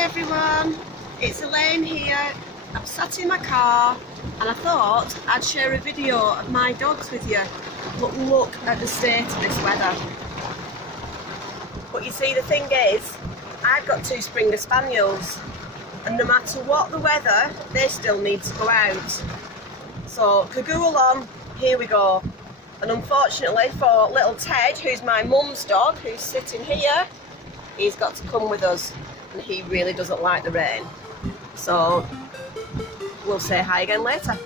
everyone, it's Elaine here. I'm sat in my car and I thought I'd share a video of my dogs with you. Look at the state of this weather. But you see, the thing is, I've got two Springer Spaniels and no matter what the weather, they still need to go out. So cagoule on, here we go. And unfortunately for little Ted, who's my mum's dog, who's sitting here, he's got to come with us and he really doesn't like the rain. So we'll say hi again later.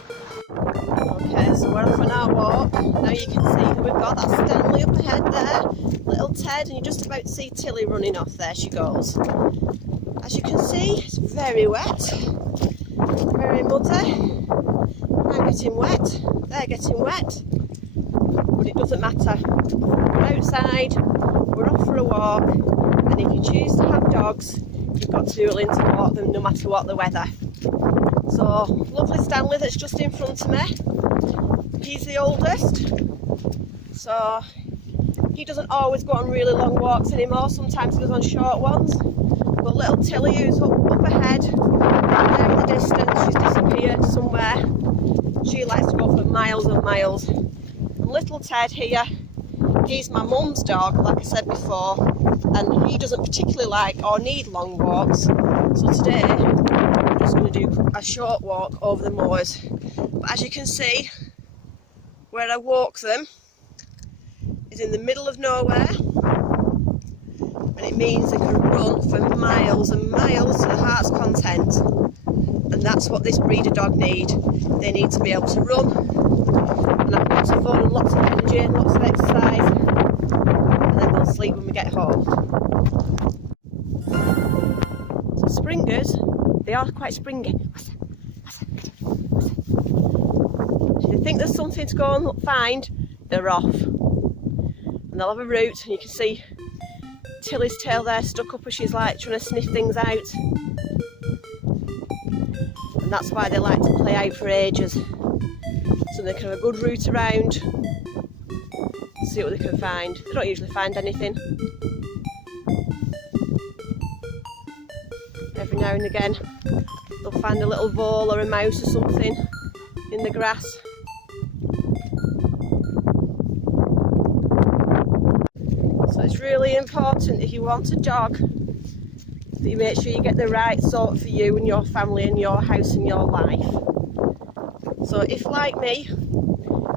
Okay, so we're off on our walk. Now you can see who we've got. That's Stanley up ahead there, little Ted, and you're just about to see Tilly running off. There she goes. As you can see, it's very wet, very muddy. I'm getting wet, they're getting wet, but it doesn't matter. We're outside, we're off for a walk, and if you choose to have dogs, you've got to be willing to walk them no matter what the weather. So, lovely Stanley that's just in front of me, he's the oldest, so he doesn't always go on really long walks anymore, sometimes he goes on short ones. But little Tilly, who's up ahead, there in the distance, she's disappeared somewhere. She likes to go for miles and miles. And little Ted here, he's my mum's dog, like I said before, and he doesn't particularly like or need long walks. So today, I'm just going to do a short walk over the moors. But as you can see, where I walk them is in the middle of nowhere. And it means they can run for miles and miles to the heart's content, and that's what this breeder dog need. They need to be able to run and have lots of fun and lots of energy and lots of exercise, and then they'll sleep when we get home. So Springers, they are quite springy. If they think there's something to go and find, they're off, and they'll have a route, and you can see Tilly's tail there stuck up as she's like trying to sniff things out, and that's why they like to play out for ages, so they can have a good route around, see what they can find. They don't usually find anything. Every now and again they'll find a little vole or a mouse or something in the grass. So it's really important, if you want a dog, that you make sure you get the right sort for you and your family and your house and your life. So if, like me,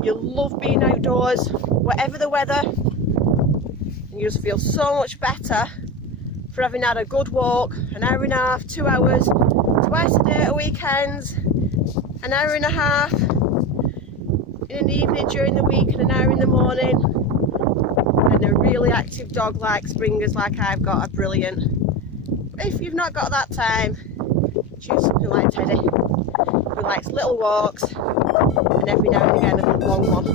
you love being outdoors, whatever the weather, and you just feel so much better for having had a good walk, an hour and a half, 2 hours, twice a day at weekends, an hour and a half in an evening during the week and an hour in the morning, and a really active dog like Springers like I've got are brilliant. But if you've not got that time, choose something like Teddy, who likes little walks and every now and again a long one.